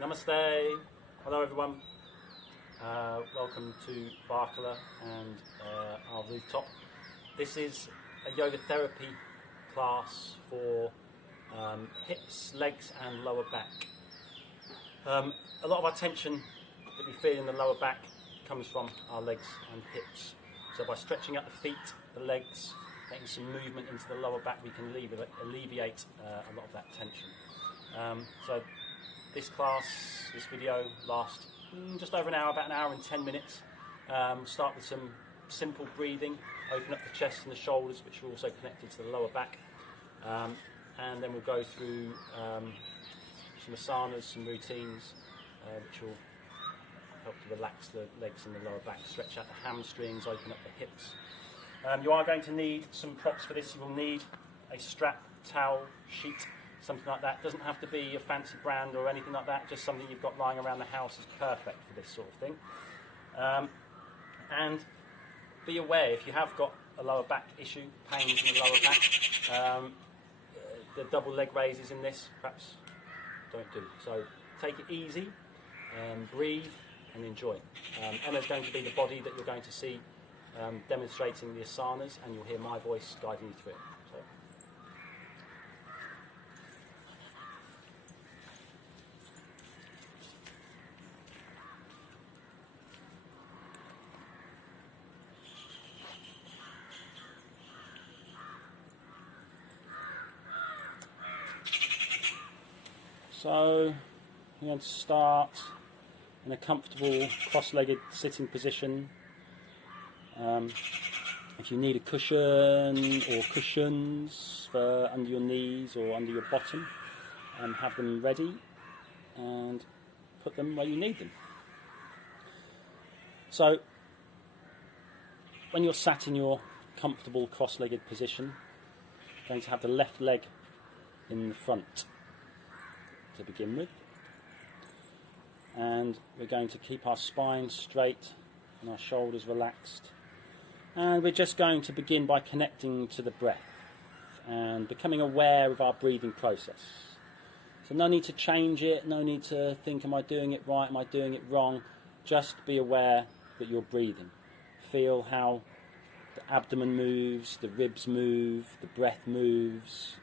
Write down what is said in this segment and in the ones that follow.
Namaste. Hello everyone. Welcome to Barkala and our rooftop. This is a yoga therapy class for hips, legs and lower back. A lot of our tension that we feel in the lower back comes from our legs and hips. So by stretching out the feet, the legs, making some movement into the lower back, we can alleviate a lot of that tension. So this class, this video lasts just over an hour, about an hour and 10 minutes. We'll start with some simple breathing, open up the chest and the shoulders, which are also connected to the lower back. And then we'll go through some asanas, some routines, which will help to relax the legs and the lower back, stretch out the hamstrings, open up the hips. You are going to need some props for this. You will need a strap, towel, sheet, something like that. It doesn't have to be a fancy brand or anything like that, just something you've got lying around the house is perfect for this sort of thing. And be aware, if you have got a lower back issue, pains in the lower back, the double leg raises in this, perhaps don't do. So take it easy, breathe and enjoy. Emma's going to be the body that you're going to see demonstrating the asanas, and you'll hear my voice guiding you through it. So we're going to start in a comfortable cross-legged sitting position. If you need a cushion or cushions for under your knees or under your bottom, have them ready and put them where you need them. So when you're sat in your comfortable cross-legged position, you're going to have the left leg in the front to begin with, and we're going to keep our spine straight and our shoulders relaxed, and we're just going to begin by connecting to the breath and becoming aware of our breathing process. So no need to change it, no need to think, am I doing it right, am I doing it wrong? Just be aware that you're breathing. Feel how the abdomen moves, the ribs move, the breath moves,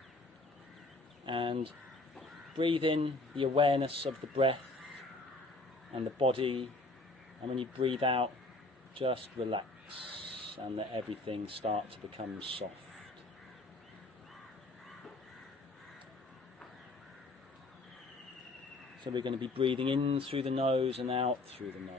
and breathe in the awareness of the breath and the body, and when you breathe out, just relax and let everything start to become soft. So we're going to be breathing in through the nose and out through the nose.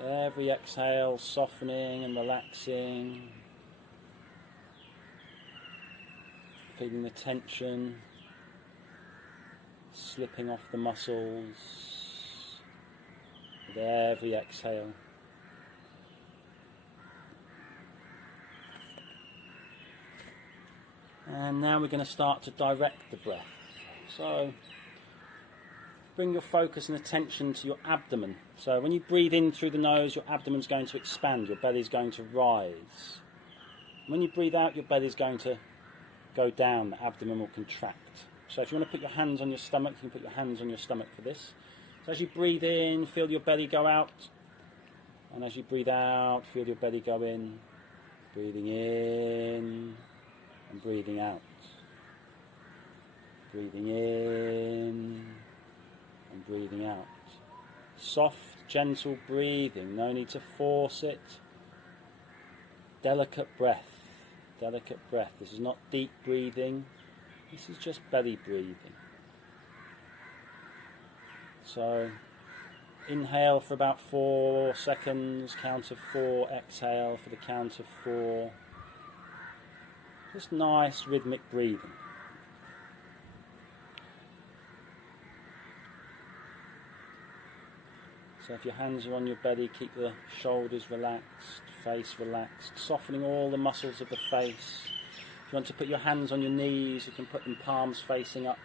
Every exhale, softening and relaxing, feeling the tension slipping off the muscles with every exhale. And now we're going to start to direct the breath. So bring your focus and attention to your abdomen. So when you breathe in through the nose, your abdomen's going to expand, your belly's going to rise. When you breathe out, your belly's going to go down, the abdomen will contract. So if you want to put your hands on your stomach, you can put your hands on your stomach for this. So as you breathe in, feel your belly go out. And as you breathe out, feel your belly go in. Breathing in and breathing out. Breathing in and breathing out. Soft, gentle breathing, no need to force it. Delicate breath, delicate breath. This is not deep breathing, this is just belly breathing. So inhale for about 4 seconds, count of 4, exhale for the count of 4. Just nice rhythmic breathing. So if your hands are on your belly, keep the shoulders relaxed, face relaxed, softening all the muscles of the face. If you want to put your hands on your knees, you can put them palms facing up.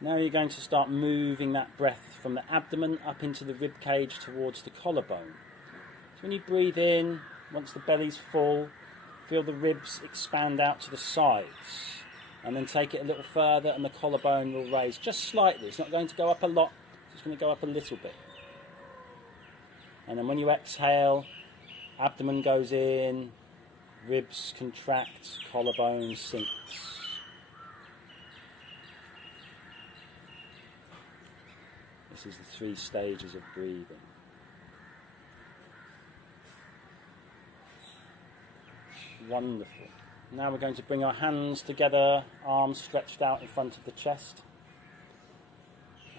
Now you're going to start moving that breath from the abdomen up into the rib cage towards the collarbone. So when you breathe in, once the belly's full, feel the ribs expand out to the sides. And then take it a little further and the collarbone will raise just slightly. It's not going to go up a lot, it's just going to go up a little bit. And then when you exhale, abdomen goes in, ribs contract, collarbone sinks. This is the 3 stages of breathing. Wonderful. Now we're going to bring our hands together, arms stretched out in front of the chest.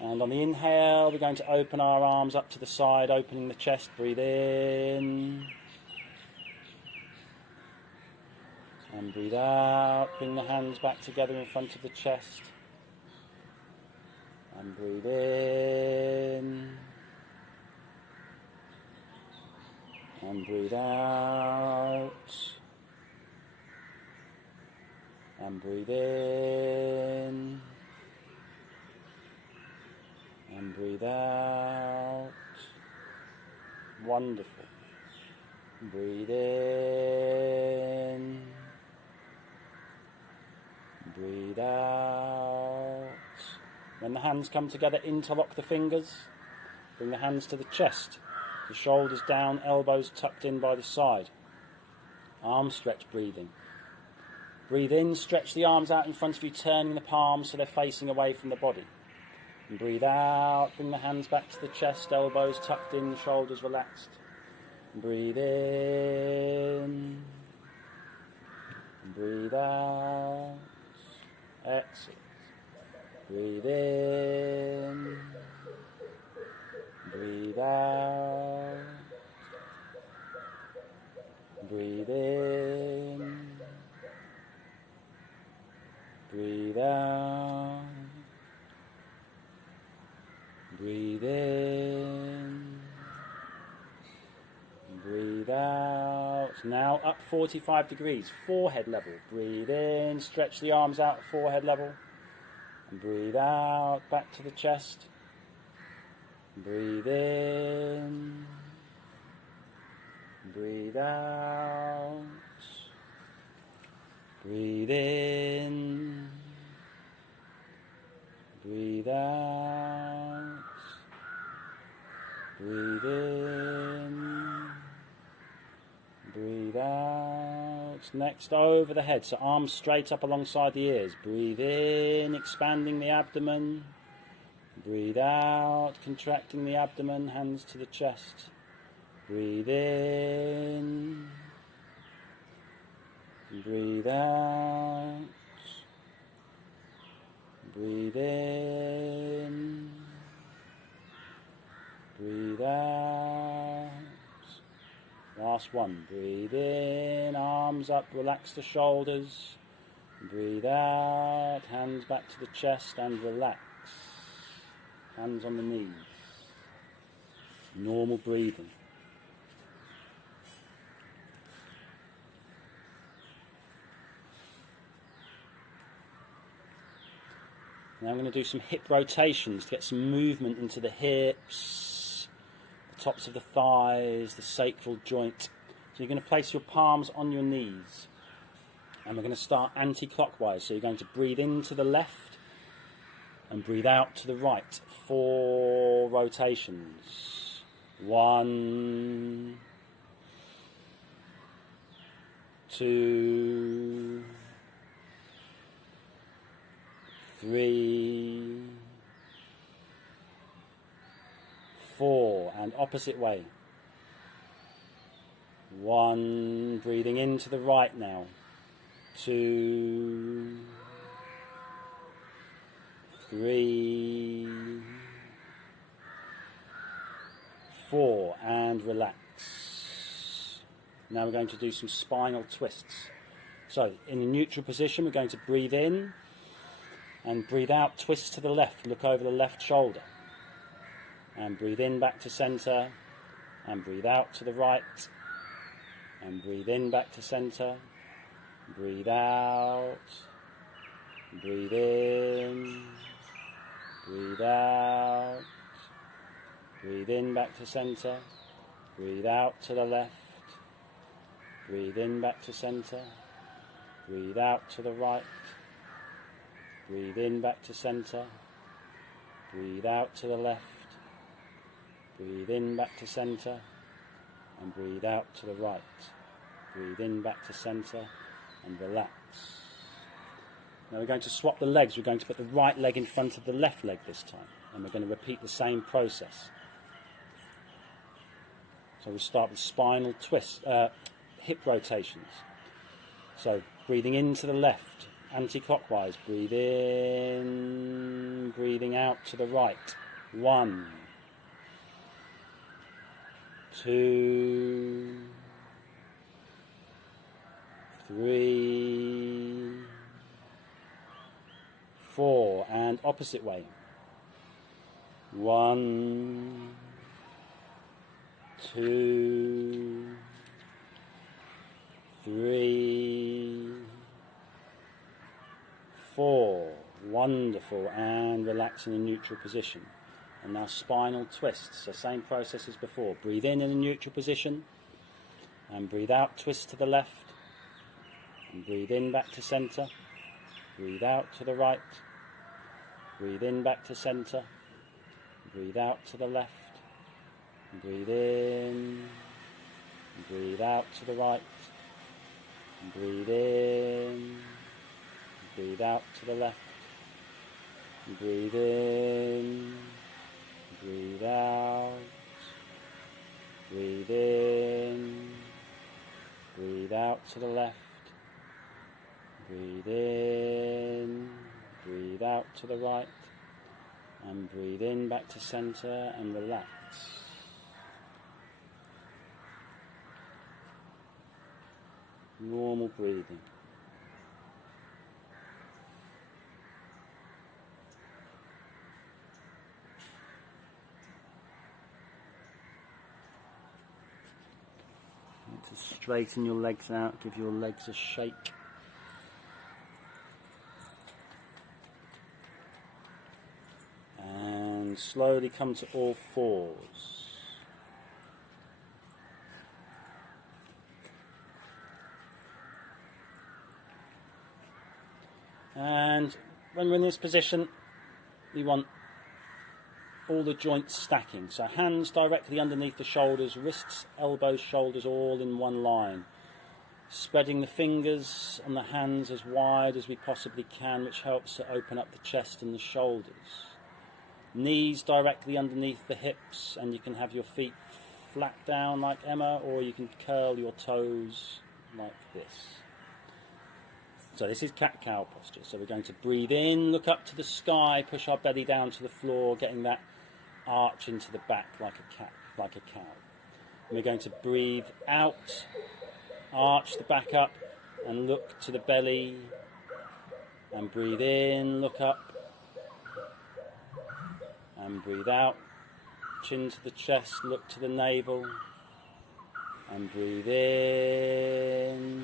And on the inhale, we're going to open our arms up to the side, opening the chest. Breathe in. And breathe out. Bring the hands back together in front of the chest. And breathe in. And breathe out. And breathe in. And breathe out. Wonderful. Breathe in. Breathe out. When the hands come together, interlock the fingers. Bring the hands to the chest. The shoulders down, elbows tucked in by the side. Arm stretch breathing. Breathe in, stretch the arms out in front of you, turning the palms so they're facing away from the body. And breathe out, bring the hands back to the chest, elbows tucked in, shoulders relaxed. And breathe in. And breathe out. Exhale. Breathe in. Breathe out. Breathe in. Breathe out. Breathe in. Breathe out. Now up 45 degrees, forehead level. Breathe in, stretch the arms out, forehead level. And breathe out, back to the chest. Breathe in. Breathe out. Breathe in. Breathe out. Breathe in. Breathe out. Next, over the head. So arms straight up alongside the ears. Breathe in, expanding the abdomen. Breathe out, contracting the abdomen, hands to the chest. Breathe in. Breathe out. Breathe in. Breathe out. Last one. Breathe in, arms up, relax the shoulders. Breathe out, hands back to the chest and relax. Hands on the knees. Normal breathing. Now I'm going to do some hip rotations to get some movement into the hips, the tops of the thighs, the sacral joint. So you're going to place your palms on your knees. And we're going to start anti-clockwise. So you're going to breathe into the left and breathe out to the right. 4 rotations. 1, 2, 3, 4, and opposite way. 1, breathing into the right now. 2, 3, 4, and relax. Now we're going to do some spinal twists. So in the neutral position, we're going to breathe in and breathe out, twist to the left, look over the left shoulder. And breathe in back to centre, and breathe out to the right, and breathe in back to centre, breathe out, breathe in, breathe out, breathe in back to centre, breathe out to the left, breathe in back to centre, breathe out to the right, breathe in back to centre, breathe out to the left, breathe in back to centre, and breathe out to the right. Breathe in back to centre and relax. Now we're going to swap the legs. We're going to put the right leg in front of the left leg this time, and we're going to repeat the same process. So we start with spinal twists, hip rotations. So breathing into the left, anti-clockwise, breathe in, breathing out to the right. 1, 2, 3, 4, and opposite way. 1, 2, 3, 4. Wonderful, and relax in a neutral position. And now spinal twists, so same process as before. Breathe in a neutral position, and breathe out, twist to the left, and breathe in back to centre, breathe out to the right, breathe in back to centre, breathe out to the left, and breathe in, and breathe out to the right, and breathe in, and breathe out to the left, and breathe in, breathe out, breathe in, breathe out to the left, breathe in, breathe out to the right, and breathe in back to centre and relax. Normal breathing. To straighten your legs out, give your legs a shake. And slowly come to all fours. And when we're in this position, we want all the joints stacking. So hands directly underneath the shoulders, wrists, elbows, shoulders all in one line. Spreading the fingers on the hands as wide as we possibly can, which helps to open up the chest and the shoulders. Knees directly underneath the hips, and you can have your feet flat down like Emma, or you can curl your toes like this. So this is cat-cow posture. So we're going to breathe in, look up to the sky, push our belly down to the floor, getting that arch into the back like a cat, like a cow. And we're going to breathe out, arch the back up, and look to the belly. And breathe in, look up, and breathe out, chin to the chest, look to the navel, and breathe in,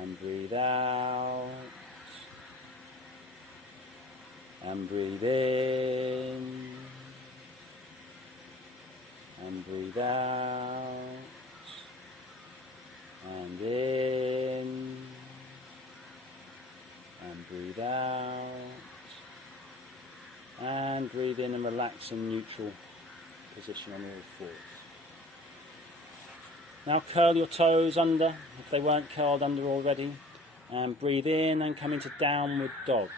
and breathe out, and breathe in, and breathe out, and in, and breathe out, and breathe in and relax in neutral position on all fours. Now curl your toes under, if they weren't curled under already, and breathe in and come into downward dog.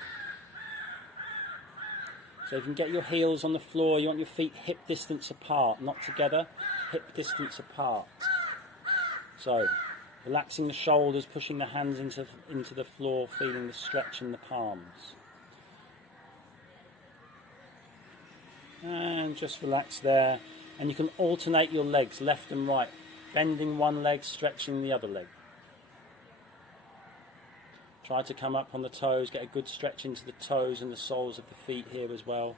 So if you can get your heels on the floor, you want your feet hip distance apart, not together, hip distance apart. So relaxing the shoulders, pushing the hands into the floor, feeling the stretch in the palms. And just relax there, and you can alternate your legs left and right, bending one leg, stretching the other leg. Try to come up on the toes, get a good stretch into the toes and the soles of the feet here as well.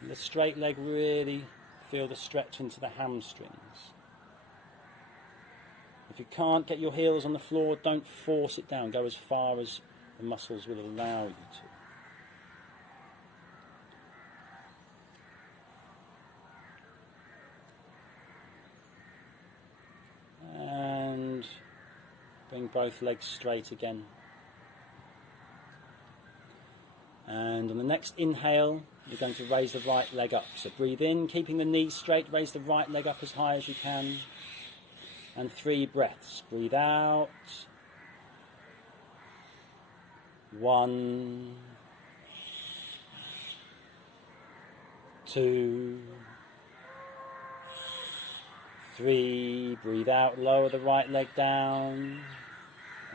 And the straight leg, really feel the stretch into the hamstrings. If you can't get your heels on the floor, don't force it down, go as far as the muscles will allow you to. Bring both legs straight again. And on the next inhale, you're going to raise the right leg up. So breathe in, keeping the knees straight, raise the right leg up as high as you can. And 3 breaths. Breathe out. 1, 2, 3. Breathe out, lower the right leg down.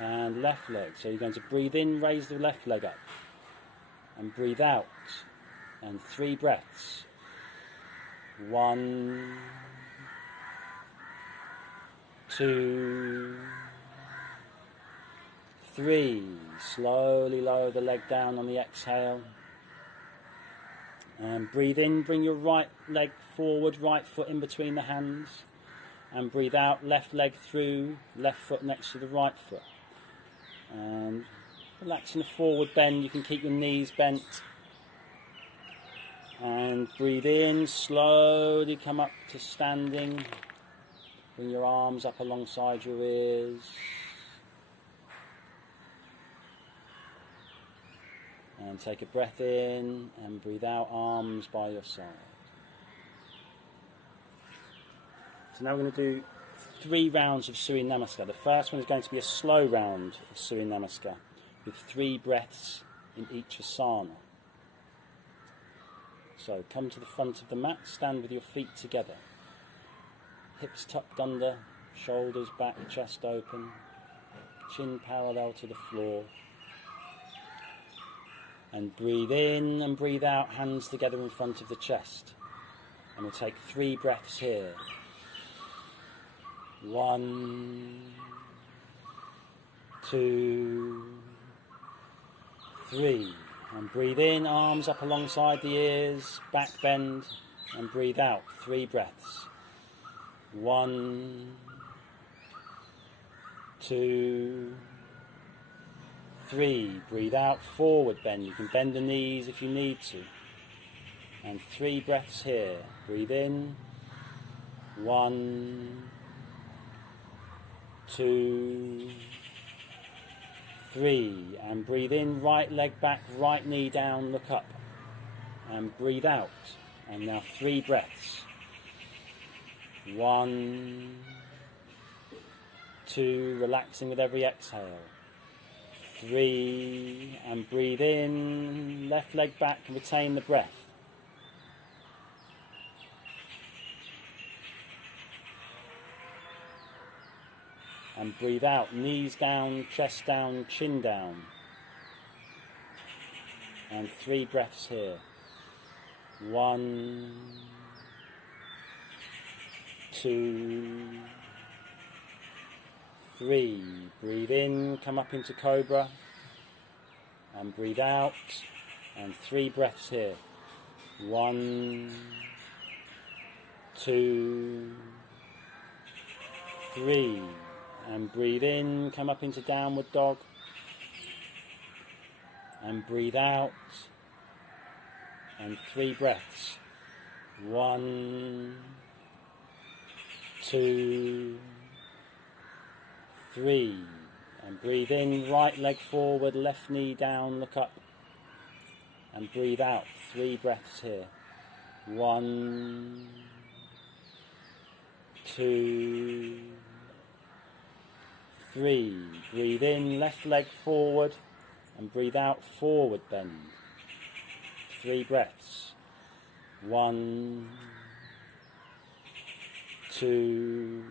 And left leg. So you're going to breathe in, raise the left leg up. And breathe out. And 3 breaths. 1, 2, 3. Slowly lower the leg down on the exhale. And breathe in, bring your right leg forward, right foot in between the hands. And breathe out, left leg through, left foot next to the right foot. And relaxing the forward bend, you can keep your knees bent. And breathe in, slowly come up to standing. Bring your arms up alongside your ears. And take a breath in and breathe out, arms by your side. So now we're going to do 3 rounds of Surya Namaskar. The first one is going to be a slow round of Surya Namaskar with 3 breaths in each asana. So come to the front of the mat, stand with your feet together. Hips tucked under, shoulders back, chest open, chin parallel to the floor. And breathe in and breathe out, hands together in front of the chest. And we'll take 3 breaths here. 1, 2, 3. And breathe in, arms up alongside the ears, back bend, and breathe out, 3 breaths. 1, 2, 3. Breathe out, forward bend. You can bend the knees if you need to. And 3 breaths here. Breathe in. 1, 2, 3. And breathe in, right leg back, right knee down, look up. And breathe out. And now 3 breaths. 1, 2, relaxing with every exhale. 3, and breathe in, left leg back and retain the breath. And breathe out, knees down, chest down, chin down. And 3 breaths here. 1, 2, 3. Breathe in, come up into Cobra. And breathe out. And 3 breaths here. 1, 2, 3. And breathe in, come up into Downward Dog. And breathe out. And 3 breaths. 1, 2, 3. And breathe in, right leg forward, left knee down, look up. And breathe out, 3 breaths here. 1, 2, 3. Breathe in, left leg forward, and breathe out, forward bend. 3 breaths. 1, 2,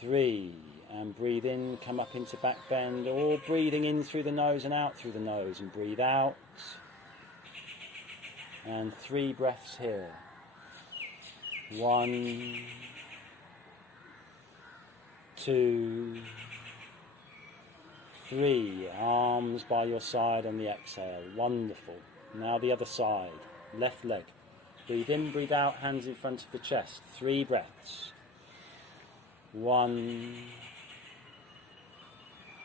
3. And breathe in, come up into back bend, all breathing in through the nose and out through the nose, and breathe out. And 3 breaths here. 1, 2, 3. Arms by your side on the exhale. Wonderful. Now the other side. Left leg. Breathe in, breathe out, hands in front of the chest. 3 breaths. 1,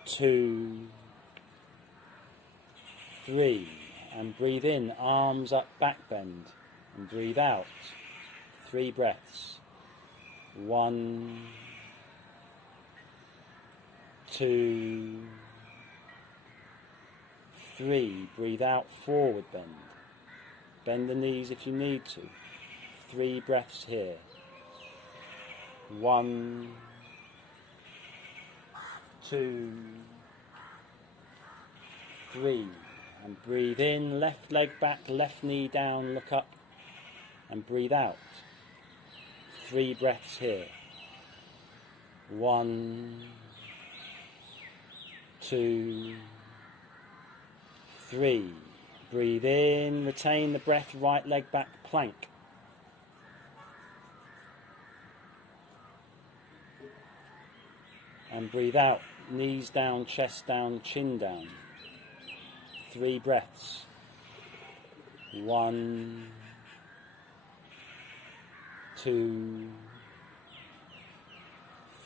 2, 3. And breathe in, arms up, back bend. And breathe out. 3 breaths. 1, 2, 3. Breathe out, forward bend. Bend the knees if you need to. 3 breaths here. 1, 2, 3. And breathe in, left leg back, left knee down, look up. And breathe out. 3 breaths here. 1, 2, 3. Breathe in, retain the breath, right leg back, plank. And breathe out, knees down, chest down, chin down. 3 breaths. 1, 2,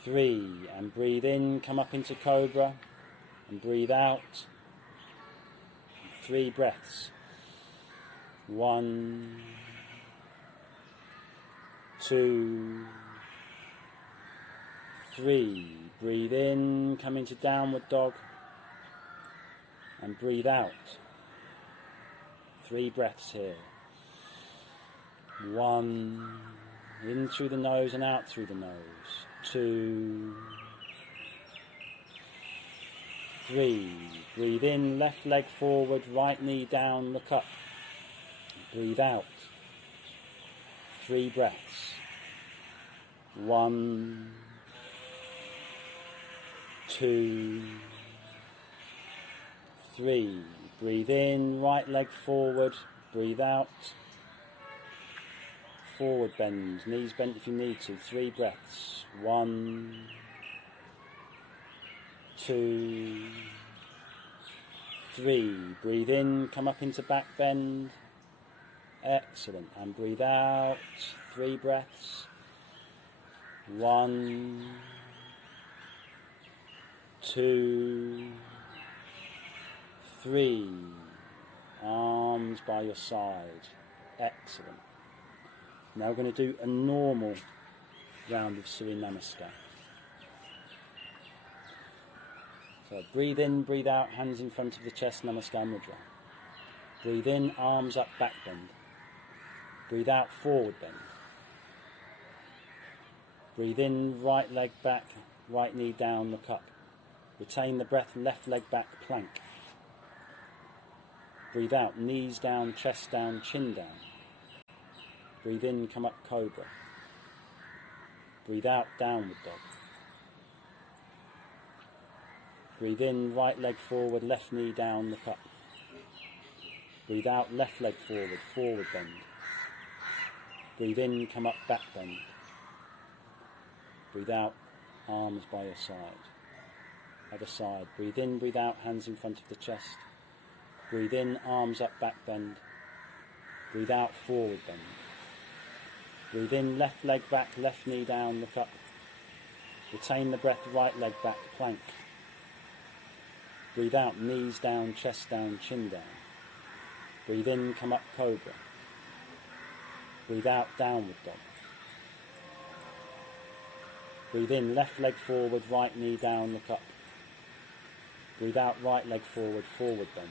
3. And breathe in, come up into cobra. And breathe out. 3 breaths. 1, 2, 3. Breathe in, come into downward dog. And breathe out. 3 breaths here. 1, in through the nose and out through the nose. 2, 3. Breathe in, left leg forward, right knee down, look up. Breathe out. 3 breaths. 1, 2, 3. Breathe in, right leg forward, breathe out. Forward bend, knees bent if you need to. 3 breaths. 1, 2, 3. Breathe in, come up into back bend. Excellent. And breathe out. 3 breaths. 1, 2, 3. Arms by your side. Excellent. Now we're going to do a normal round of Surya Namaskar. So breathe in, breathe out, hands in front of the chest, Namaskar Mudra. Breathe in, arms up, back bend. Breathe out, forward bend. Breathe in, right leg back, right knee down, look up. Retain the breath, left leg back, plank. Breathe out, knees down, chest down, chin down. Breathe in, come up, cobra. Breathe out, downward dog. Breathe in, right leg forward, left knee down, look up. Breathe out, left leg forward, forward bend. Breathe in, come up, back bend. Breathe out, arms by your side. Other side. Breathe in, breathe out, hands in front of the chest. Breathe in, arms up, back bend. Breathe out, forward bend. Breathe in, left leg back, left knee down, look up. Retain the breath, right leg back, plank. Breathe out, knees down, chest down, chin down. Breathe in, come up, cobra. Breathe out, downward dog. Breathe in, left leg forward, right knee down, look up. Breathe out, right leg forward, forward bend.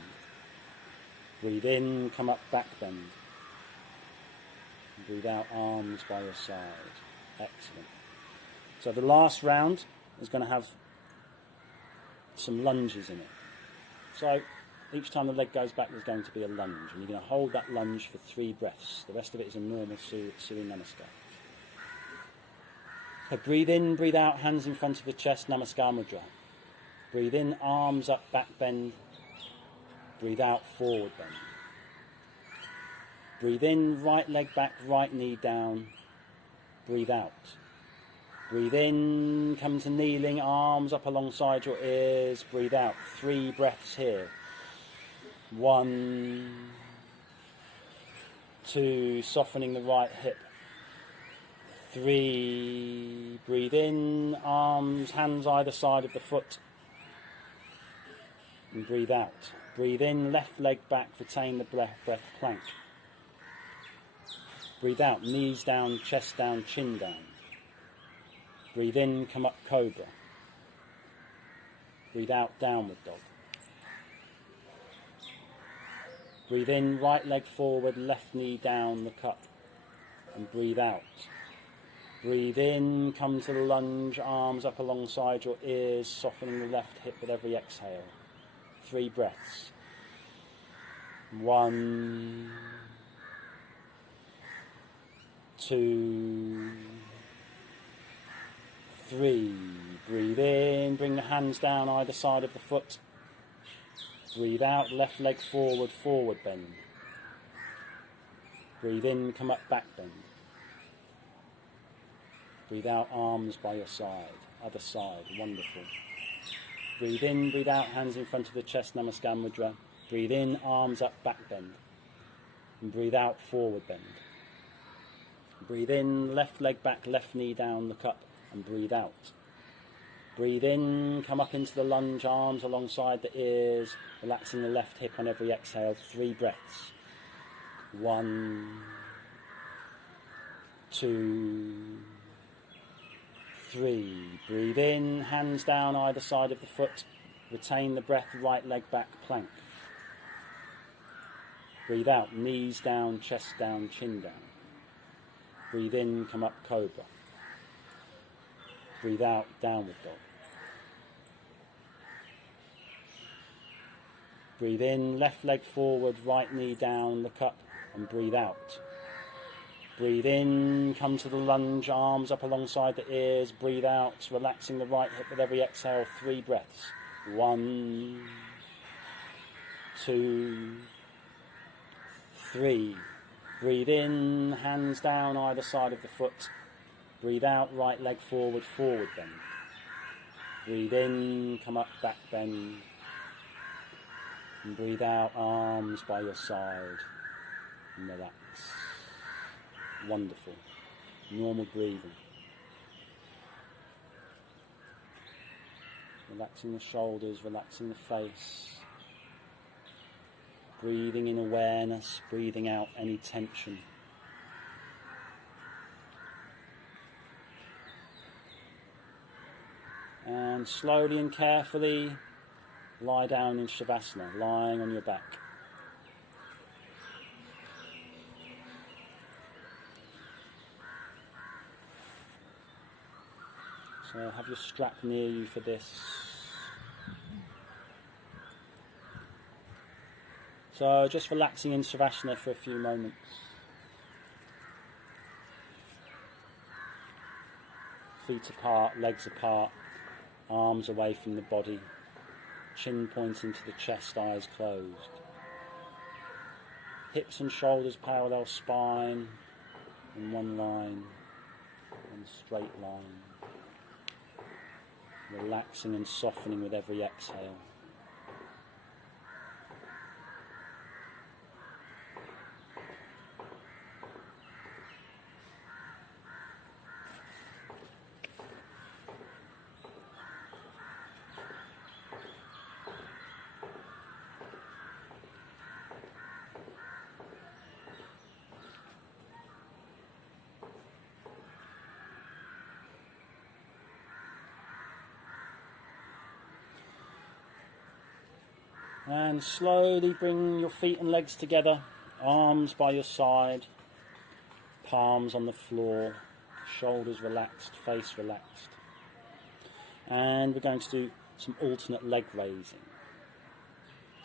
Breathe in, come up, back bend. Breathe out, arms by your side. Excellent. So the last round is going to have some lunges in it. So each time the leg goes back, there's going to be a lunge, and you're going to hold that lunge for 3 breaths. The rest of it is a normal Surya Namaskar. So breathe in, breathe out, hands in front of the chest, Namaskar Mudra. Breathe in, arms up, back bend. Breathe out, forward bend. Breathe in, right leg back, right knee down. Breathe out. Breathe in, come to kneeling, arms up alongside your ears. Breathe out. 3 breaths here. 1, 2, softening the right hip. 3, breathe in, arms, hands either side of the foot. And breathe out. Breathe in, left leg back, retain the breath, plank. Breathe out, knees down, chest down, chin down. Breathe in, come up, cobra. Breathe out, downward dog. Breathe in, right leg forward, left knee down the cup, and breathe out. Breathe in, come to the lunge, arms up alongside your ears, softening the left hip with every exhale. 3 breaths. 1, 2, 3. Breathe in, bring the hands down either side of the foot. Breathe out, left leg forward, forward bend. Breathe in, come up, back bend. Breathe out, arms by your side, other side, wonderful. Breathe in, breathe out, hands in front of the chest, Namaskar Mudra. Breathe in, arms up, back bend. And breathe out, forward bend. Breathe in, left leg back, left knee down the cup, and breathe out. Breathe in, come up into the lunge, arms alongside the ears, relaxing the left hip on every exhale. 3 breaths. 1, 2, 3. Breathe in, hands down either side of the foot. Retain the breath, right leg back, plank. Breathe out, knees down, chest down, chin down. Breathe in, come up, cobra. Breathe out, downward dog. Breathe in, left leg forward, right knee down the cup, and breathe out. Breathe in, come to the lunge, arms up alongside the ears. Breathe out, relaxing the right hip with every exhale. 3 breaths. 1, 2, 3. Breathe in, hands down either side of the foot. Breathe out, right leg forward, forward bend. Breathe in, come up, back bend. And breathe out, arms by your side. And relax. Wonderful. Normal breathing. Relaxing the shoulders, relaxing the face. Breathing in awareness, breathing out any tension. And slowly and carefully lie down in Shavasana, lying on your back. So have your strap near you for this. So just relaxing in Shavasana for a few moments. Feet apart, legs apart, arms away from the body, chin pointing to the chest, eyes closed. Hips and shoulders parallel spine in one line, one straight line. Relaxing and softening with every exhale. And slowly bring your feet and legs together, arms by your side, palms on the floor, shoulders relaxed, face relaxed. And we're going to do some alternate leg raising.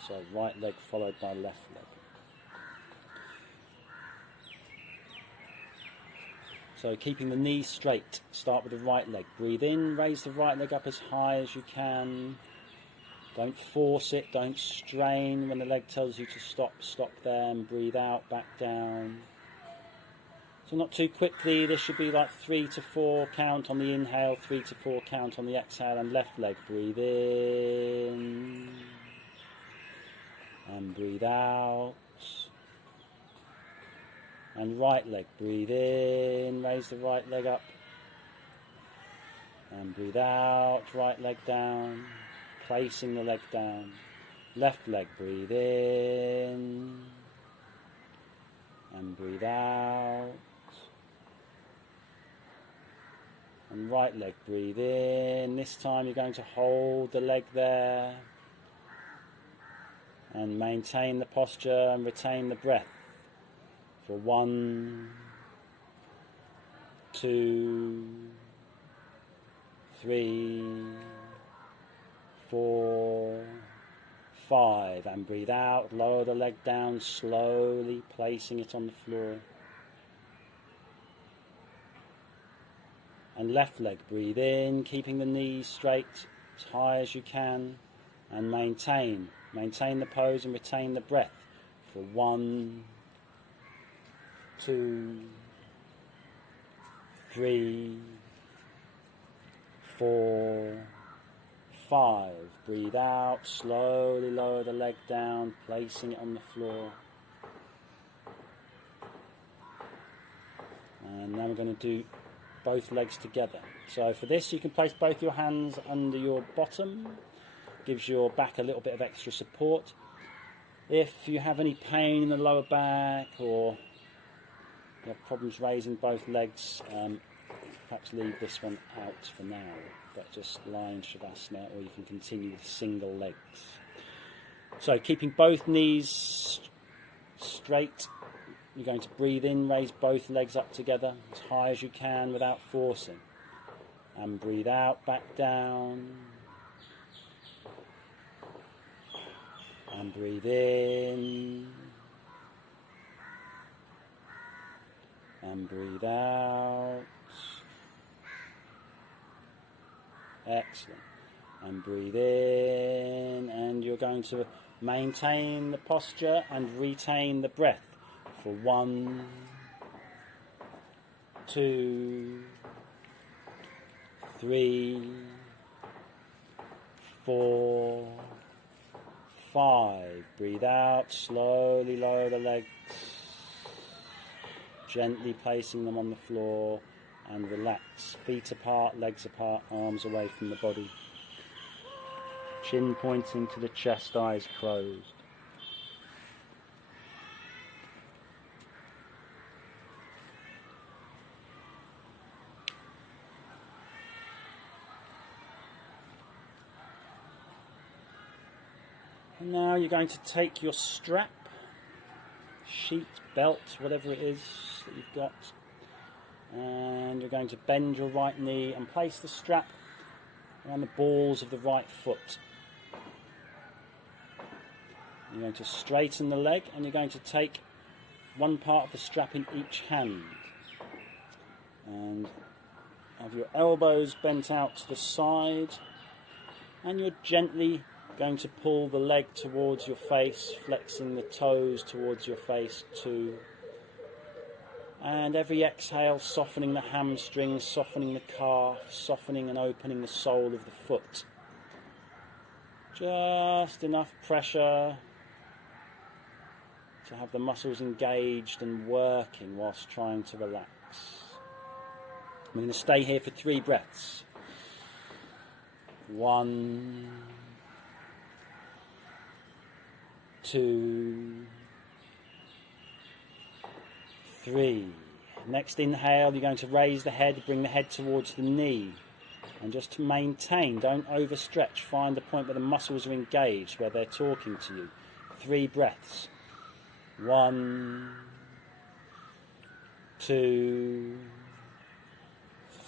So right leg followed by left leg. So keeping the knees straight, start with the right leg. Breathe in, raise the right leg up as high as you can. Don't force it, don't strain. When the leg tells you to stop, stop there and breathe out, back down. So not too quickly, this should be like 3 to 4 count on the inhale, 3 to 4 count on the exhale, and left leg, breathe in and breathe out. And right leg, breathe in, raise the right leg up and breathe out, right leg down. Placing the leg down, left leg, breathe in and breathe out, And right leg, breathe in. This time you're going to hold the leg there and maintain the posture and retain the breath for 1, 2, 3, 4, 5, and breathe out, lower the leg down slowly, placing it on the floor. And left leg, breathe in, keeping the knees straight as high as you can, and maintain the pose and retain the breath for 1, 2, 3, 4, 5. Breathe out, slowly lower the leg down, placing it on the floor. And now we're going to do both legs together. So for this you can place both your hands under your bottom, gives your back a little bit of extra support. If you have any pain in the lower back or you have problems raising both legs, perhaps leave this one out for now, but just lie in Shavasana, or you can continue with single legs. So keeping both knees straight, you're going to breathe in, raise both legs up together as high as you can without forcing. And breathe out, back down. And breathe in. And breathe out. Excellent. And breathe in. And you're going to maintain the posture and retain the breath for 1, 2, 3, 4, 5. Breathe out, slowly lower the legs, gently placing them on the floor, and relax. Feet apart, legs apart, arms away from the body. Chin pointing to the chest, eyes closed. And now you're going to take your strap, sheet, belt, whatever it is that you've got, and you're going to bend your right knee and place the strap around the balls of the right foot. You're going to straighten the leg, and you're going to take one part of the strap in each hand and have your elbows bent out to the side, and you're gently going to pull the leg towards your face, flexing the toes towards your face too. And every exhale, softening the hamstrings, softening the calf, softening and opening the sole of the foot. Just enough pressure to have the muscles engaged and working whilst trying to relax. I'm going to stay here for 3 breaths. 1, 2, 3. Next inhale, you're going to raise the head, bring the head towards the knee, and just to maintain, don't overstretch, find the point where the muscles are engaged, where they're talking to you. 3 breaths. 1, 2,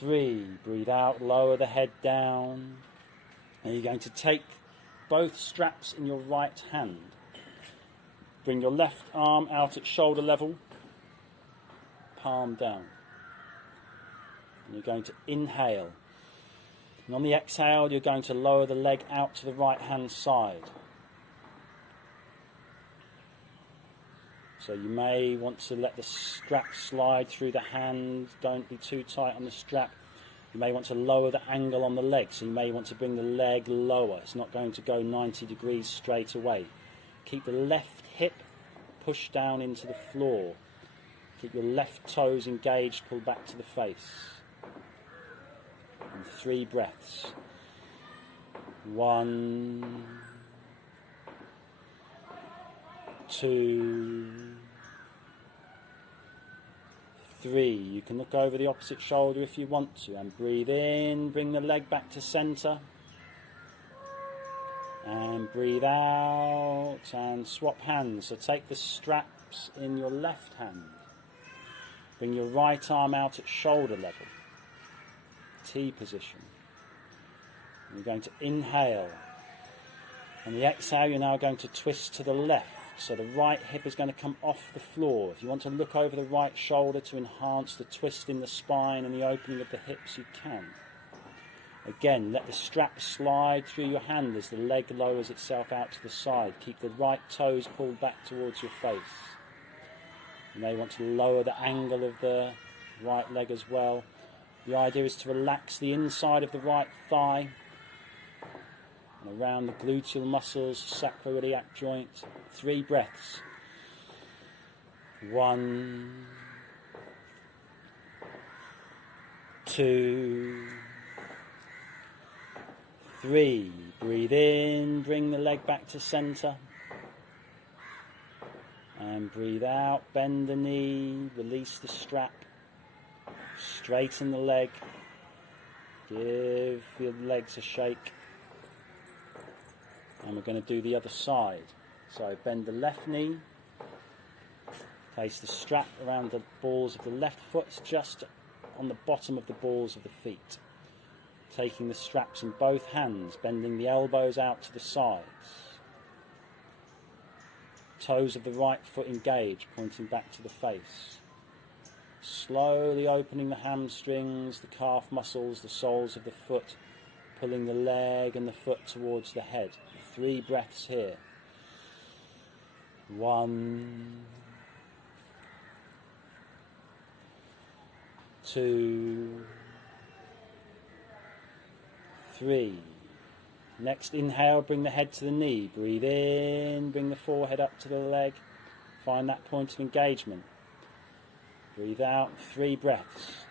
3. Breathe out, lower the head down, and you're going to take both straps in your right hand. Bring your left arm out at shoulder level, palm down. And you're going to inhale. And on the exhale, you're going to lower the leg out to the right hand side. So you may want to let the strap slide through the hand. Don't be too tight on the strap. You may want to lower the angle on the leg. So you may want to bring the leg lower. It's not going to go 90 degrees straight away. Keep the left hip pushed down into the floor. Keep your left toes engaged, pull back to the face. And 3 breaths. 1, 2, 3. You can look over the opposite shoulder if you want to, and breathe in, bring the leg back to center, and breathe out and swap hands. So take the straps in your left hand, bring your right arm out at shoulder level, T position. And you're going to inhale, and the exhale you're now going to twist to the left. So the right hip is going to come off the floor. If you want to look over the right shoulder to enhance the twist in the spine and the opening of the hips, you can. Again, let the strap slide through your hand as the leg lowers itself out to the side. Keep the right toes pulled back towards your face. You may want to lower the angle of the right leg as well. The idea is to relax the inside of the right thigh and around the gluteal muscles, sacroiliac joint. 3 breaths. 1, 2, 3. Breathe in, bring the leg back to center. And breathe out, bend the knee, release the strap, straighten the leg, give your legs a shake. And we're going to do the other side. So bend the left knee, place the strap around the balls of the left foot, just on the bottom of the balls of the feet. Taking the straps in both hands, bending the elbows out to the sides. Toes of the right foot engaged, pointing back to the face. Slowly opening the hamstrings, the calf muscles, the soles of the foot, pulling the leg and the foot towards the head. 3 breaths here. 1, 2, 3. Next inhale, bring the head to the knee. Breathe in, bring the forehead up to the leg. Find that point of engagement. Breathe out, 3 breaths.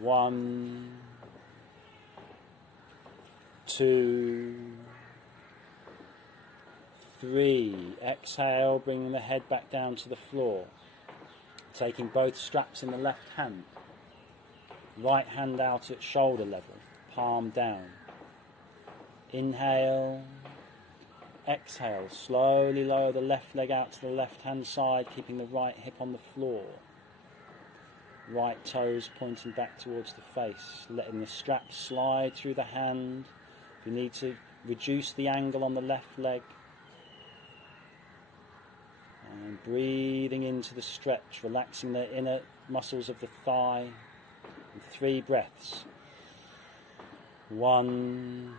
1, 2, 3. Exhale, bringing the head back down to the floor. Taking both straps in the left hand. Right hand out at shoulder level, palm down. Inhale. Exhale, slowly lower the left leg out to the left hand side, keeping the right hip on the floor. Right toes pointing back towards the face, letting the strap slide through the hand. If you need to reduce the angle on the left leg. And breathing into the stretch, relaxing the inner muscles of the thigh. And 3 breaths. 1,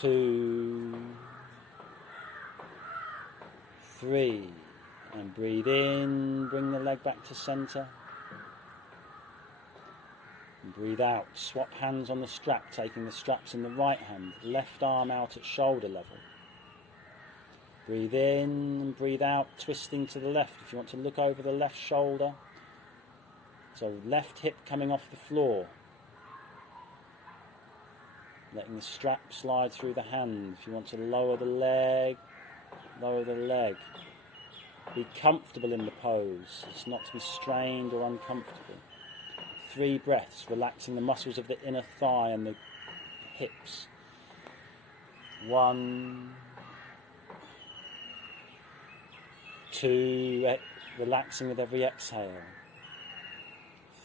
2, 3. And breathe in, bring the leg back to center. And breathe out, swap hands on the strap, taking the straps in the right hand, left arm out at shoulder level. Breathe in and breathe out, twisting to the left if you want to look over the left shoulder. So left hip coming off the floor. Letting the strap slide through the hand. If you want to lower the leg, lower the leg. Be comfortable in the pose. It's not to be strained or uncomfortable. 3 breaths, relaxing the muscles of the inner thigh and the hips. 1, 2, relaxing with every exhale.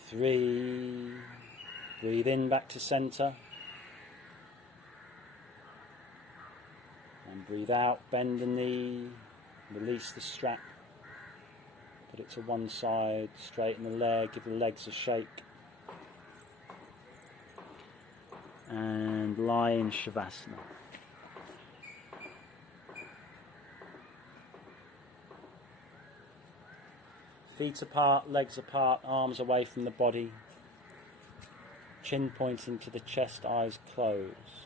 3, breathe in back to center. And breathe out, bend the knee, release the strap. Put it to one side, straighten the leg, give the legs a shake. And lie in Shavasana. Feet apart, legs apart, arms away from the body. Chin pointing to the chest, eyes closed.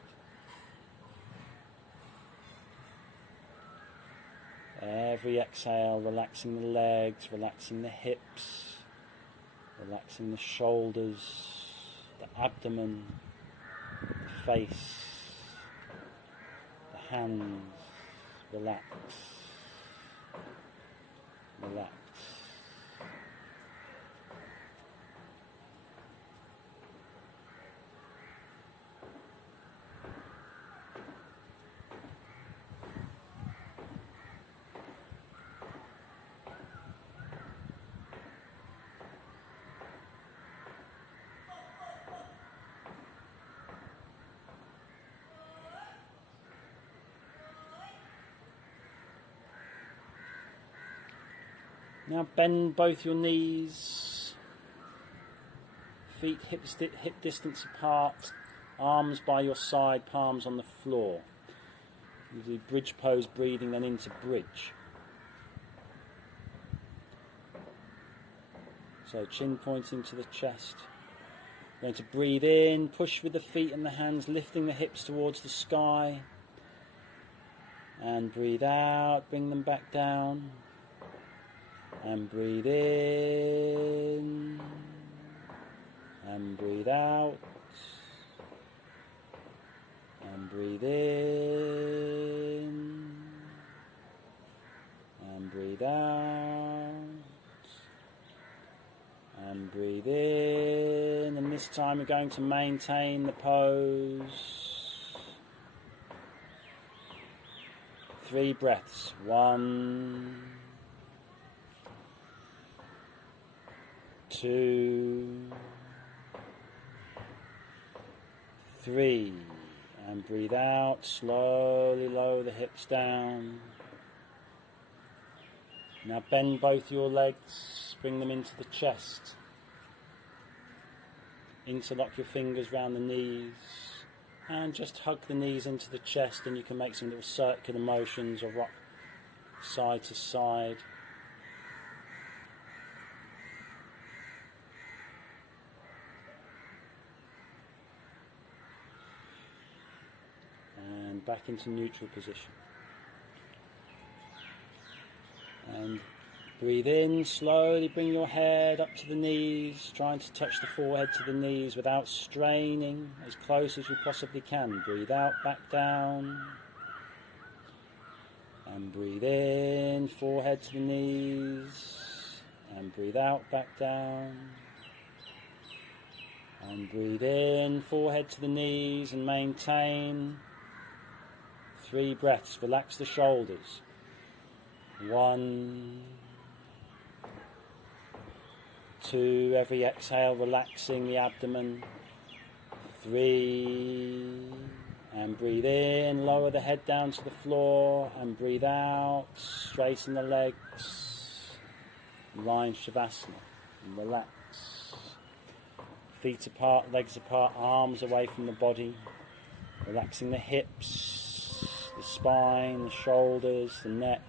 Every exhale, relaxing the legs, relaxing the hips, relaxing the shoulders, the abdomen, the face, the hands, relax. relax. Now bend both your knees, feet hip distance apart, arms by your side, palms on the floor. You do bridge pose, breathing then into bridge. So chin pointing to the chest. Going to breathe in, push with the feet and the hands, lifting the hips towards the sky. And breathe out, bring them back down. And breathe in. And breathe out. And breathe in. And breathe out. And breathe in. And this time we're going to maintain the pose. 3 breaths. 1, 2, 3, and breathe out, slowly lower the hips down. Now bend both your legs, bring them into the chest. Interlock your fingers round the knees and just hug the knees into the chest, and you can make some little circular motions or rock side to side. Back into neutral position. And breathe in, slowly bring your head up to the knees, trying to touch the forehead to the knees without straining, as close as you possibly can. Breathe out, back down. And breathe in, forehead to the knees. And breathe out, back down. And breathe in, forehead to the knees, and maintain 3 breaths. Relax the shoulders. 1, 2, every exhale relaxing the abdomen. 3, and breathe in, lower the head down to the floor, and breathe out, straighten the legs, lying Shavasana, and relax. Feet apart, legs apart, arms away from the body, relaxing the hips, the spine, the shoulders, the neck.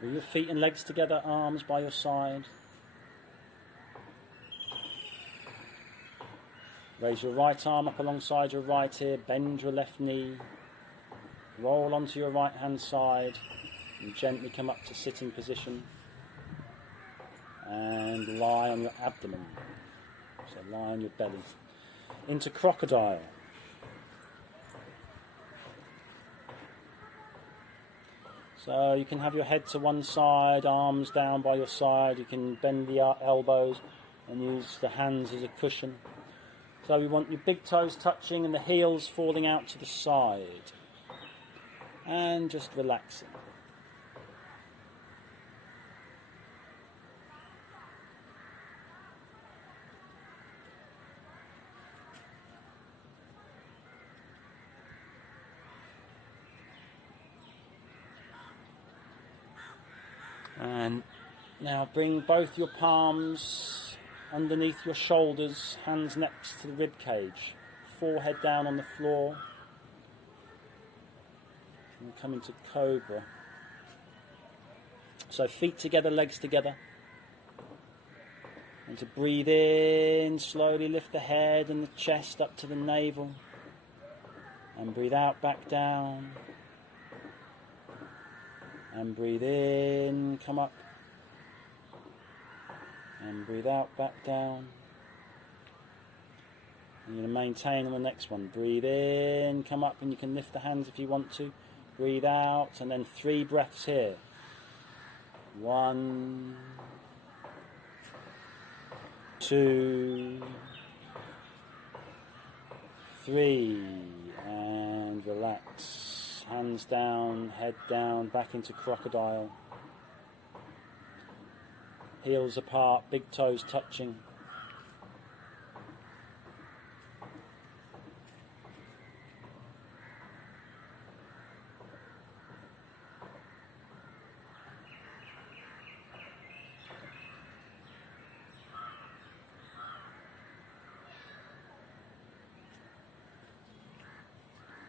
With your feet and legs together, arms by your side. Raise your right arm up alongside your right ear, bend your left knee, roll onto your right hand side and gently come up to sitting position and lie on your abdomen, so lie on your belly, into crocodile. So you can have your head to one side, arms down by your side, you can bend the elbows and use the hands as a cushion. So we want your big toes touching and the heels falling out to the side. And just relaxing. And now bring both your palms underneath your shoulders, hands next to the rib cage, forehead down on the floor. And come into cobra. So feet together, legs together. And to breathe in, slowly lift the head and the chest up to the navel. And breathe out, back down. And breathe in, come up. And breathe out, back down. And you're going to maintain on the next one. Breathe in, come up, and you can lift the hands if you want to. Breathe out, and then 3 breaths here. 1, 2, 3, and relax. Hands down, head down, back into crocodile. Heels apart, big toes touching.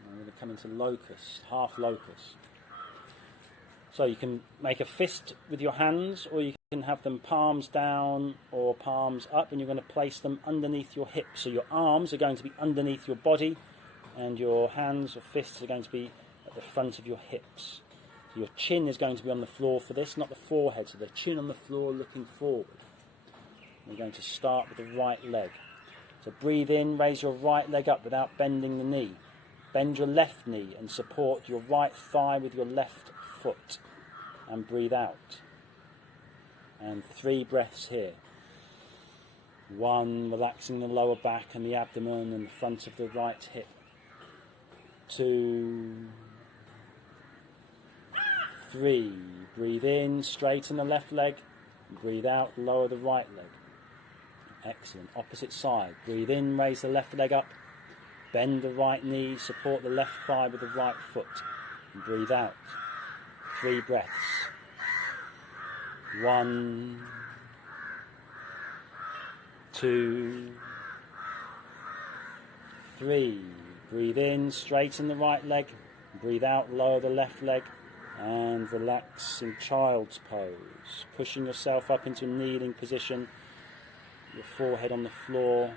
I'm going to come into locust, half locust. So you can make a fist with your hands, or you can have them palms down or palms up, and you're going to place them underneath your hips. So your arms are going to be underneath your body, and your hands or fists are going to be at the front of your hips. So your chin is going to be on the floor for this, not the forehead. So the chin on the floor looking forward. We're going to start with the right leg. So breathe in, raise your right leg up without bending the knee. Bend your left knee and support your right thigh with your left foot. And breathe out. And 3 breaths here. 1, relaxing the lower back and the abdomen and the front of the right hip. 2, 3, breathe in, straighten the left leg. Breathe out, lower the right leg. Excellent. Opposite side. Breathe in, raise the left leg up. Bend the right knee, support the left thigh with the right foot. And breathe out. 3 breaths. 1, 2, 3. Breathe in, straighten the right leg. Breathe out, lower the left leg. And relax in child's pose. Pushing yourself up into a kneeling position. Your forehead on the floor.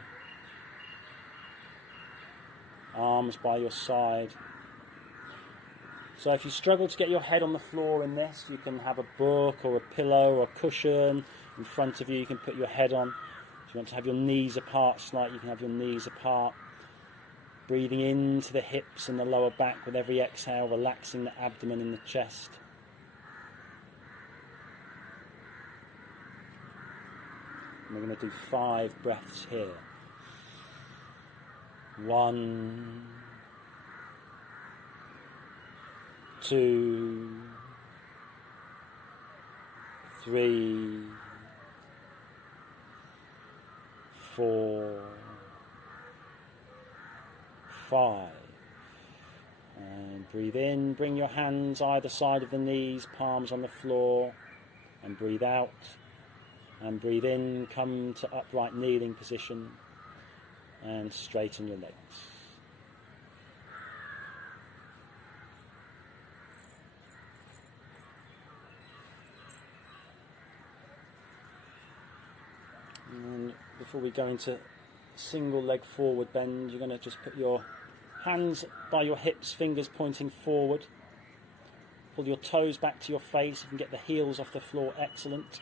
Arms by your side. So if you struggle to get your head on the floor in this, you can have a book or a pillow or a cushion in front of you. You can put your head on. If you want to have your knees apart slightly, you can have your knees apart. Breathing into the hips and the lower back with every exhale, relaxing the abdomen and the chest. And we're going to do 5 breaths here. 1, 2, 3, 4, 5. And breathe in, bring your hands either side of the knees, palms on the floor, and breathe out. And breathe in, come to upright kneeling position, and straighten your legs. And before we go into single leg forward bend, you're going to just put your hands by your hips, fingers pointing forward. Pull your toes back to your face. If you can get the heels off the floor, excellent.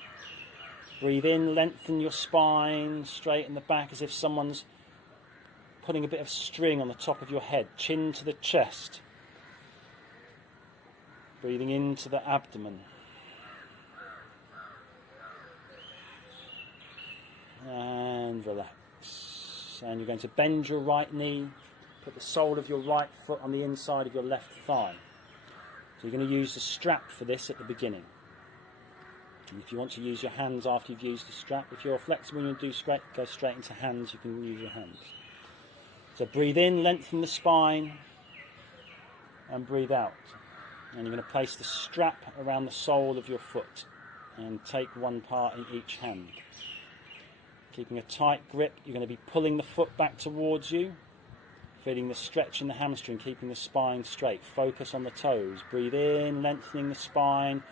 Breathe in, lengthen your spine, straighten the back as if someone's putting a bit of string on the top of your head, chin to the chest. Breathing into the abdomen. And relax. And you're going to bend your right knee, put the sole of your right foot on the inside of your left thigh. So you're going to use the strap for this at the beginning. And if you want to use your hands after you've used the strap, if you're flexible and you go straight into hands, you can use your hands. So breathe in, lengthen the spine, and breathe out. And you're going to place the strap around the sole of your foot and take one part in each hand. Keeping a tight grip, you're going to be pulling the foot back towards you, feeling the stretch in the hamstring, keeping the spine straight. Focus on the toes. Breathe in, lengthening the spine.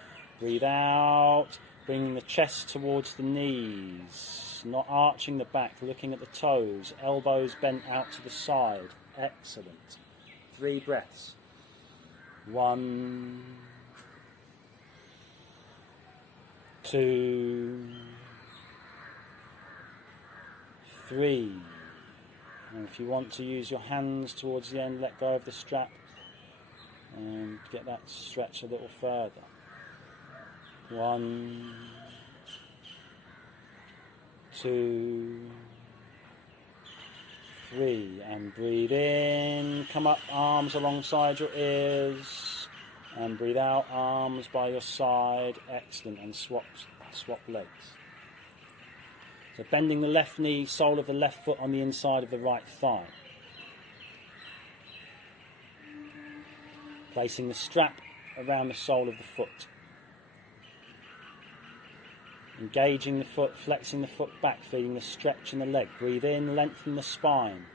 Breathe out, bringing the chest towards the knees, not arching the back, looking at the toes, elbows bent out to the side. Excellent. 3 breaths. 1, 2, 3. And if you want to use your hands towards the end, let go of the strap and get that stretch a little further. 1, 2, 3, and breathe in, come up, arms alongside your ears, and breathe out, arms by your side. Excellent. And swap legs. So bending the left knee, sole of the left foot on the inside of the right thigh. Placing the strap around the sole of the foot. Engaging the foot, flexing the foot back, feeling the stretch in the leg. Breathe in, lengthen the spine.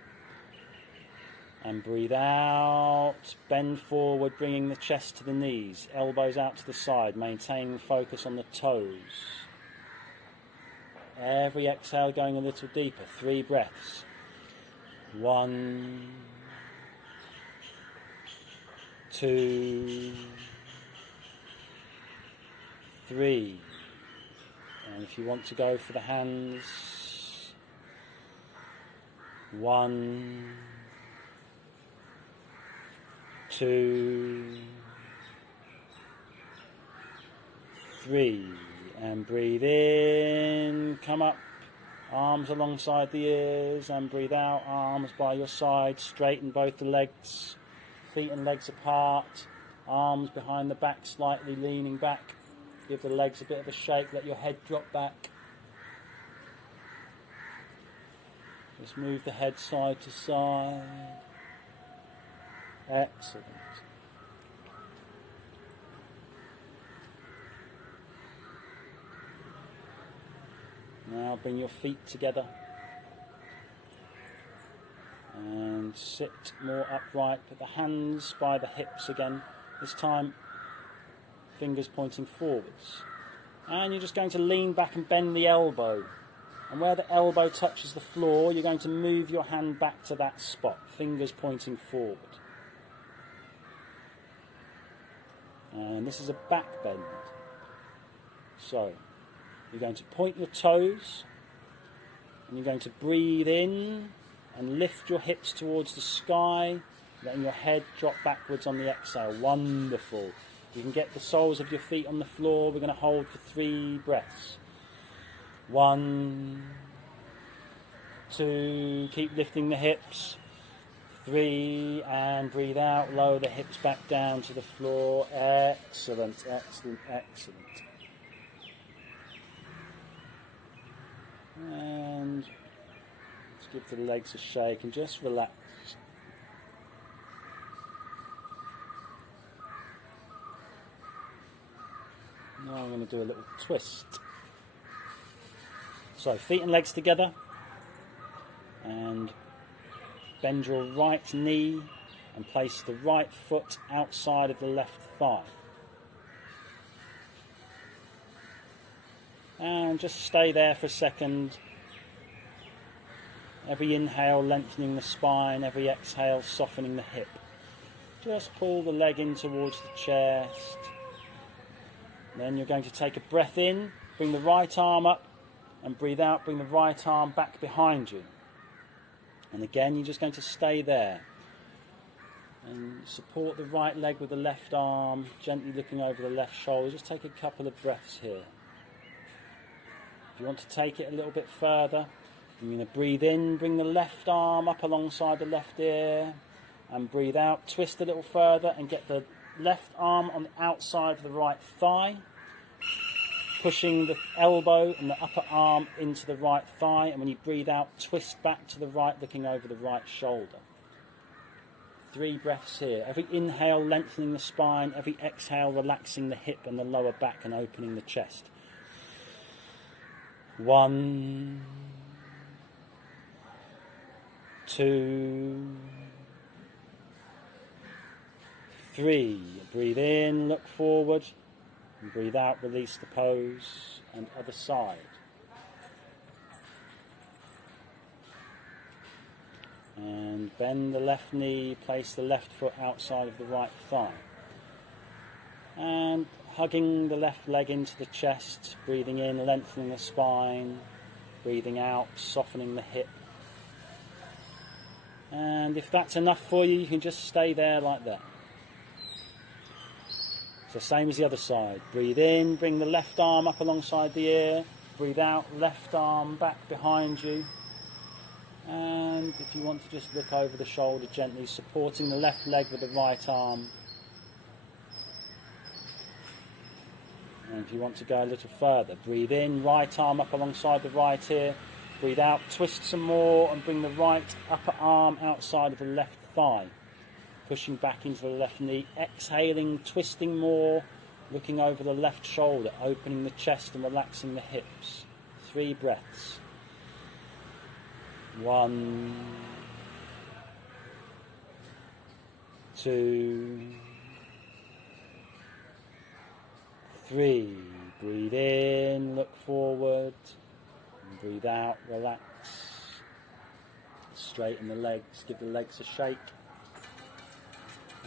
And breathe out, bend forward, bringing the chest to the knees. Elbows out to the side, maintaining focus on the toes. Every exhale going a little deeper. 3 breaths. 1, 2, 3. And if you want to go for the hands, 1, 2, 3. And breathe in, come up, arms alongside the ears, and breathe out, arms by your side, straighten both the legs, feet and legs apart, arms behind the back, slightly leaning back. Give the legs a bit of a shake, let your head drop back. Just move the head side to side. Excellent. Now bring your feet together and sit more upright. Put the hands by the hips again. This time fingers pointing forwards. And you're just going to lean back and bend the elbow. And where the elbow touches the floor, you're going to move your hand back to that spot. Fingers pointing forward. And this is a back bend. So you're going to point your toes, and you're going to breathe in and lift your hips towards the sky, letting your head drop backwards on the exhale. Wonderful. You can get the soles of your feet on the floor. We're going to hold for 3 breaths. 1, 2, keep lifting the hips. 3, and breathe out, lower the hips back down to the floor. Excellent, excellent, excellent. And let's give the legs a shake and just relax. Now I'm going to do a little twist. So feet and legs together, and bend your right knee and place the right foot outside of the left thigh. And just stay there for a second. Every inhale lengthening the spine, every exhale softening the hip. Just pull the leg in towards the chest. Then you're going to take a breath in, bring the right arm up, and breathe out, bring the right arm back behind you. And again, you're just going to stay there. And support the right leg with the left arm, gently looking over the left shoulder. Just take a couple of breaths here. If you want to take it a little bit further, you're going to breathe in, bring the left arm up alongside the left ear, and breathe out, twist a little further, and get the left arm on the outside of the right thigh, pushing the elbow and the upper arm into the right thigh, and when you breathe out, twist back to the right, looking over the right shoulder. 3 breaths here. Every inhale lengthening the spine, every exhale relaxing the hip and the lower back and opening the chest. 1, 2, 3. Breathe in, look forward, and breathe out, release the pose, and other side. And bend the left knee, place the left foot outside of the right thigh. And hugging the left leg into the chest, breathing in, lengthening the spine, breathing out, softening the hip. And if that's enough for you, you can just stay there like that. So same as the other side. Breathe in, bring the left arm up alongside the ear. Breathe out, left arm back behind you. And if you want to just look over the shoulder gently, supporting the left leg with the right arm. And if you want to go a little further, breathe in, right arm up alongside the right ear. Breathe out, twist some more and bring the right upper arm outside of the left thigh. Pushing back into the left knee, exhaling, twisting more, looking over the left shoulder, opening the chest and relaxing the hips. 3 breaths. 1, 2, 3. Breathe in, look forward. And breathe out, relax. Straighten the legs, give the legs a shake.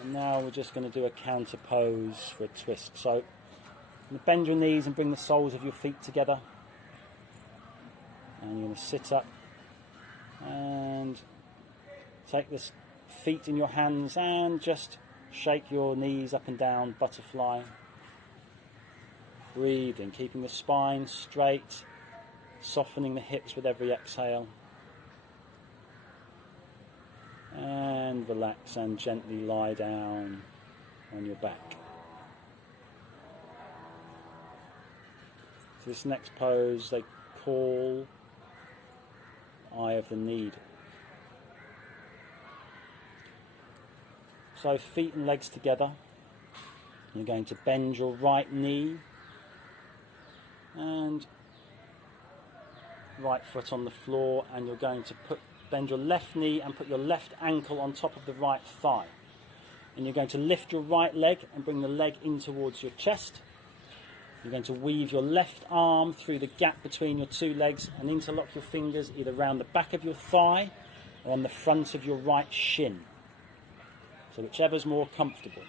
And now we're just going to do a counter pose for a twist. So bend your knees and bring the soles of your feet together. And you're going to sit up and take the feet in your hands and just shake your knees up and down, butterfly. Breathing, keeping the spine straight, softening the hips with every exhale. And relax and gently lie down on your back. So this next pose they call Eye of the Needle. So feet and legs together. You're going to bend your right knee and right foot on the floor, and you're going to bend your left knee and put your left ankle on top of the right thigh. And you're going to lift your right leg and bring the leg in towards your chest. You're going to weave your left arm through the gap between your 2 legs and interlock your fingers either around the back of your thigh or on the front of your right shin. So whichever's more comfortable.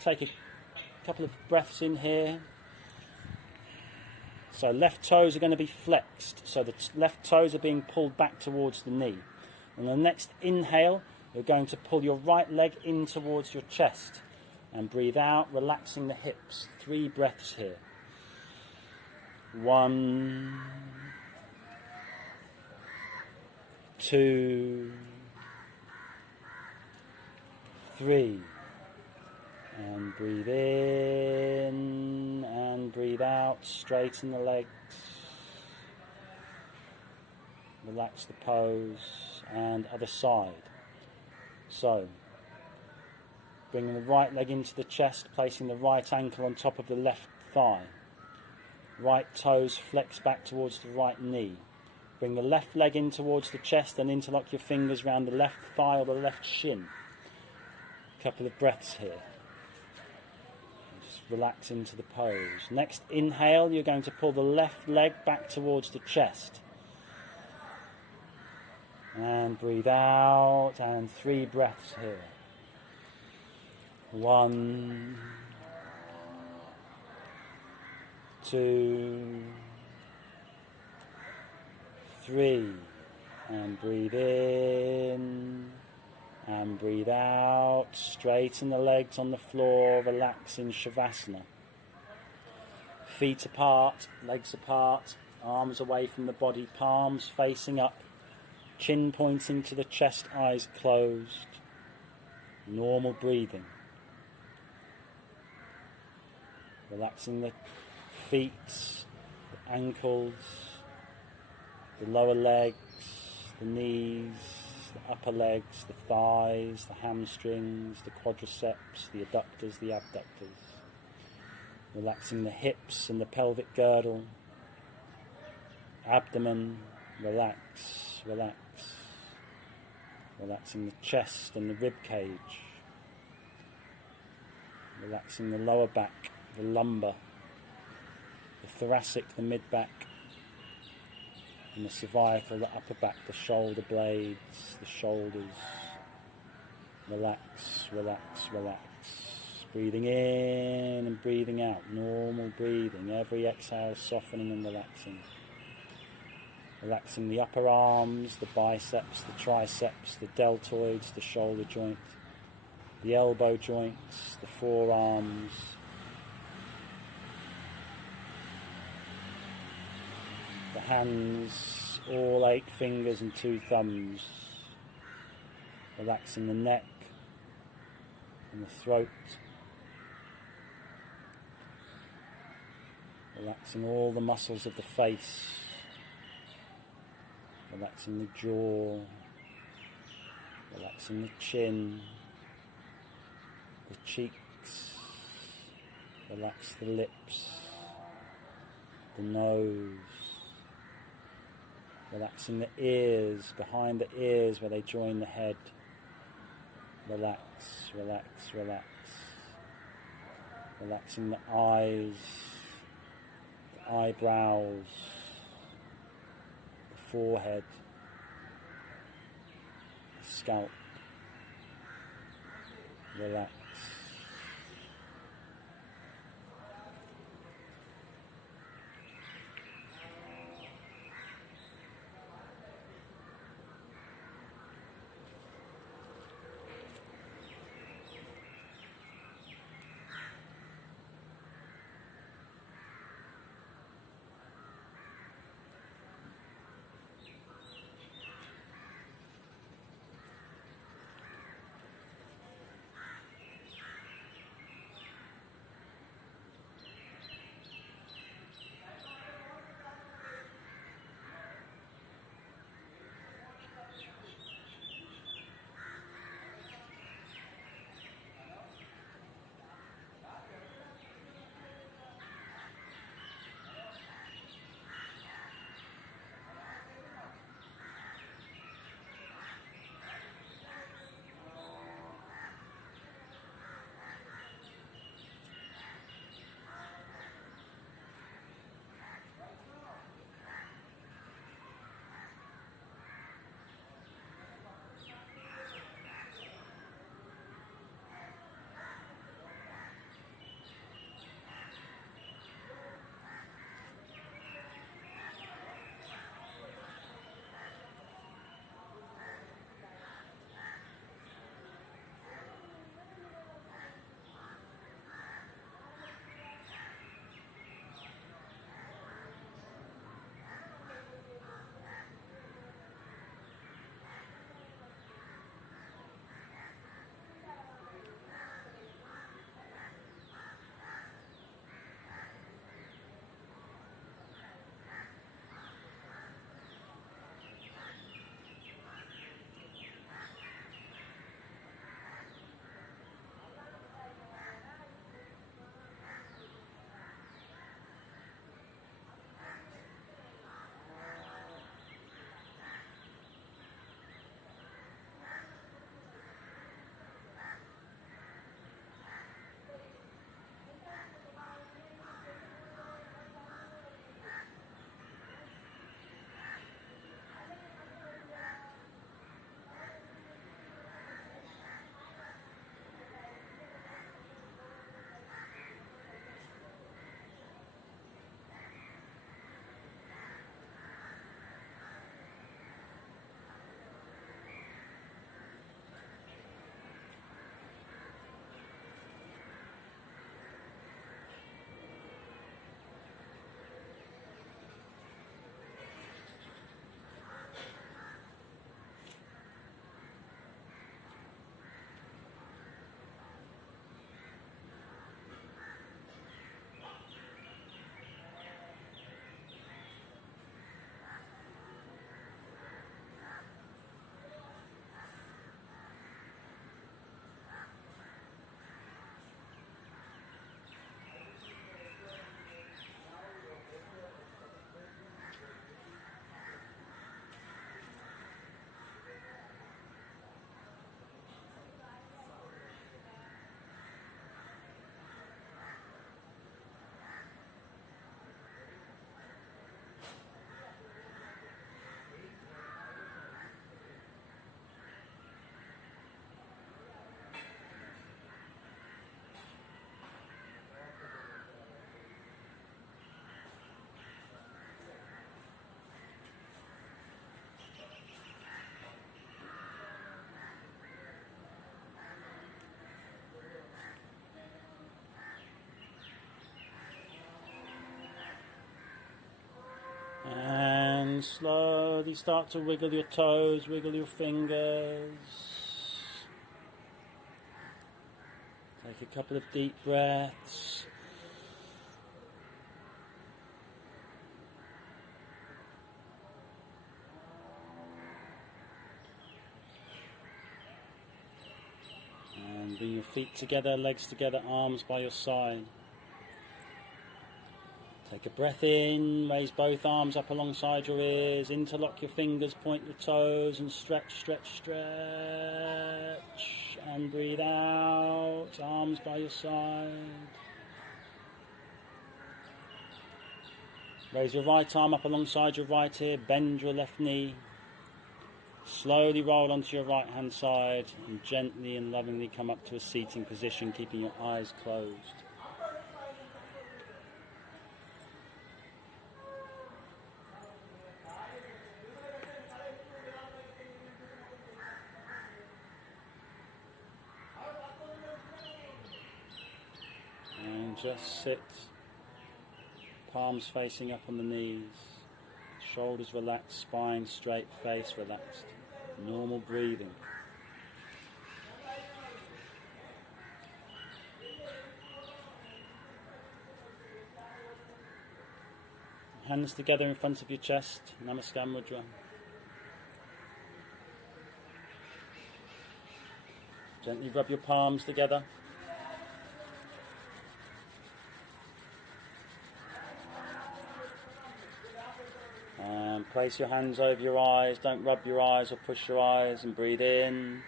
Take a couple of breaths in here. So left toes are going to be flexed. So the left toes are being pulled back towards the knee. On the next inhale, you're going to pull your right leg in towards your chest. And breathe out, relaxing the hips. 3 breaths here. 1, 2, 3. And breathe in and breathe out, straighten the legs. Relax the pose, and other side. So, bringing the right leg into the chest, placing the right ankle on top of the left thigh. Right toes flex back towards the right knee. Bring the left leg in towards the chest and interlock your fingers around the left thigh or the left shin. A couple of breaths here. Just relax into the pose. Next inhale, you're going to pull the left leg back towards the chest. And breathe out, and 3 breaths here. 1, 2, 3, and breathe in and breathe out. Straighten the legs on the floor, relax in Shavasana. Feet apart, legs apart, arms away from the body, palms facing up, chin pointing to the chest, eyes closed. Normal breathing. Relaxing the feet, the ankles, the lower legs, the knees, the upper legs, the thighs, the hamstrings, the quadriceps, the adductors, the abductors. Relaxing the hips and the pelvic girdle. Abdomen, relax, relax. Relaxing the chest and the rib cage. Relaxing the lower back, the lumbar, the thoracic, the mid-back. in the cervical, the upper back, the shoulder blades, the shoulders. Relax, relax, relax. Breathing in and breathing out, normal breathing. Every exhale softening and relaxing. Relaxing the upper arms, the biceps, the triceps, the deltoids, the shoulder joint, the elbow joints, the forearms. The hands, all 8 fingers and 2 thumbs. Relaxing the neck and the throat. Relaxing all the muscles of the face. Relaxing the jaw. Relaxing the chin. The cheeks. Relax the lips. The nose. Relaxing the ears, behind the ears where they join the head. Relax, relax, relax. Relaxing the eyes, the eyebrows, the forehead, the scalp. Relax. And slowly start to wiggle your toes, wiggle your fingers. Take a couple of deep breaths. And bring your feet together, legs together, arms by your side. Take a breath in, raise both arms up alongside your ears, interlock your fingers, point your toes and stretch, stretch, stretch. And breathe out, arms by your side. Raise your right arm up alongside your right ear, bend your left knee. Slowly roll onto your right hand side and gently and lovingly come up to a seating position, keeping your eyes closed. And just sit, palms facing up on the knees, shoulders relaxed, spine straight, face relaxed. Normal breathing. Hands together in front of your chest, Namaskar Mudra. Gently rub your palms together. And place your hands over your eyes. Don't rub your eyes or push your eyes, and breathe in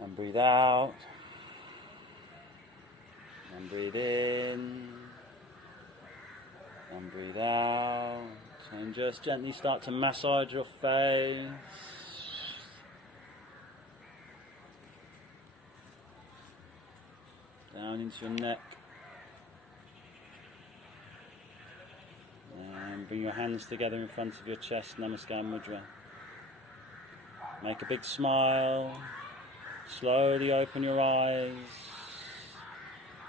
and breathe out and breathe in and breathe out, and just gently start to massage your face. Down into your neck. And bring your hands together in front of your chest, Namaskar Mudra. Make a big smile. Slowly open your eyes.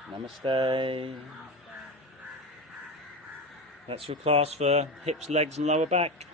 Namaste. That's your class for hips, legs and lower back.